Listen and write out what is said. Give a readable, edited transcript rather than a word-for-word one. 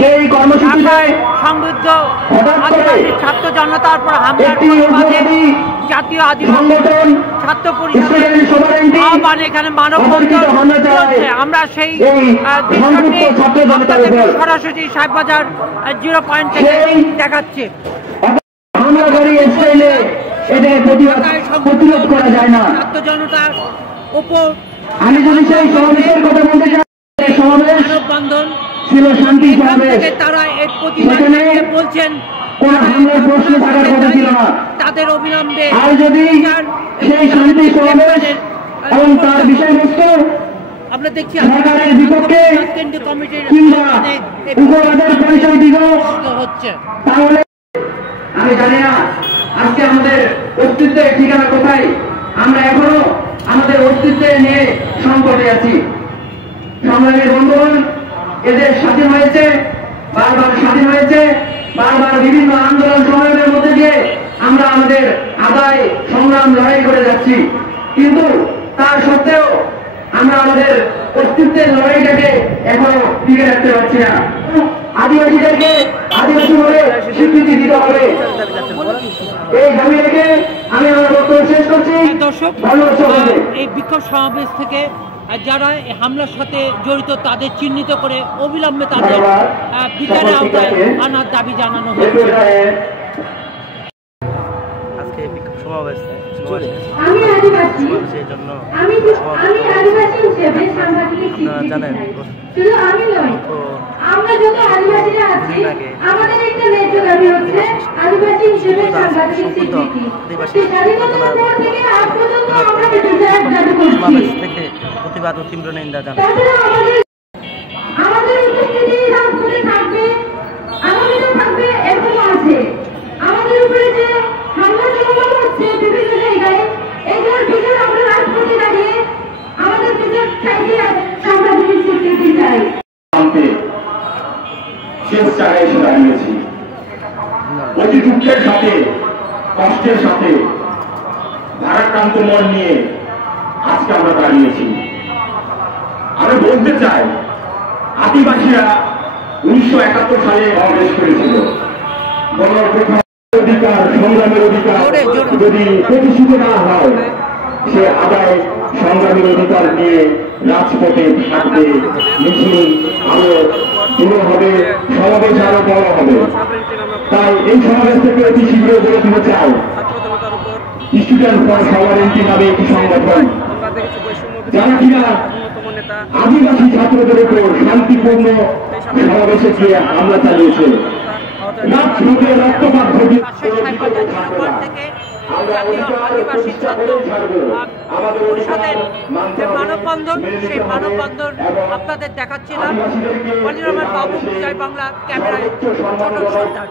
সেই কর্মসূচিতে সমৃদ্ধ আদিবাসী ছাত্র জনতার উপর হামলার প্রতিবাদে জাতীয় আদিবাসী ছাত্র পরিষদের আহ্বানে এখানে মানববন্ধন চলছে। আমরা সেই সরাসরি সাহেববাজার 0 পয়েন্ট থেকে দেখাচ্ছি। ছাত্র জনতার উপর আমি যদি সেই সমাবেশের কথা বলতে চাই, মানববন্ধন ছিল শান্তি সমাবেশ, তারা এই প্রতিবাদ বলছেন তাদের অবিলম্বে আর যদি সেই শান্তি সমাবেশ এবং তার বিষয়বস্তু আমরা দেখছি সরকারের বিপক্ষে কেন্দ্রীয় কমিটির কিংবা উপবাদের পরিচয় দিব হচ্ছে, তাহলে আমি জানি না আজকে আমাদের অস্তিত্বের ঠিকানা কোথায়। আমরা এখনো আমাদের অস্তিত্ব নিয়ে সংকটে আছি। সংগ্রামী বন্ধুগণ, এদের স্বাধীন হয়েছে, বারবার স্বাধীন হয়েছে, বারবার বিভিন্ন আন্দোলন সংগ্রামের মধ্যে দিয়ে আমরা আমাদের আদায় সংগ্রাম লড়াই করে যাচ্ছি, কিন্তু তার সত্ত্বেও আমরা আমাদের অস্তিত্বের লড়াইটাকে এখনো টিকে রাখতে পারছি না। আদিবাসীদেরকে আদিবাসী বলে স্বীকৃতি দিতে হবে, এই দাবি রেখে আমি আমার বক্তব্য শেষ করছি। দর্শক, এই বিক্ষোভ সমাবেশ থেকে যারা হামলার সাথে জড়িত তাদের চিহ্নিত করে অবিলম্বে তাদের বিচারের আওতায় আনার দাবি জানানো হয়েছে। আজকে বিক্ষোভ সমাবেশ আপনারা জানেন সমাবেশ থেকে প্রতিবাদ ও তীব্র নিন্দা জানাই। শেষ জায়গায় এসে দাঁড়িয়েছি, অতি দুঃখের সাথে কষ্টের সাথে ভারাক্রান্ত মন নিয়ে আজকে আমরা দাঁড়িয়েছি। আমি বলতে চাই, আদিবাসীরা 1971 সালে সমাবেশ করেছিল। অধিকার সংগ্রামের অধিকার যদি প্রতিষ্ঠিত না হয়, সে আদায় সংগ্রামের অধিকার নিয়ে রাজপথে থাকবে, মিছিল আরো দূর হবে, সমাবেশ আরো বড় হবে। তাই এই সমাবেশ থেকে অতি শীঘ্র গড়ে তুলতে চাই স্টুডেন্ট ফর সভারেন্টি নামে একটি সংগঠন, যারা কিনা আদিবাসী ছাত্রদের উপর শান্তিপূর্ণ সমাবেশে গিয়ে হামলা চালিয়েছে, রক্তপাত ঘটিয়ে আদিবাসী ছাত্র পরিষদের যে মানববন্ধন, সেই মানববন্ধন আপনাদের দেখাচ্ছিলাম। মনিরমের বাবু, জয় বাংলা, ক্যামেরায় ছোট সর্দার।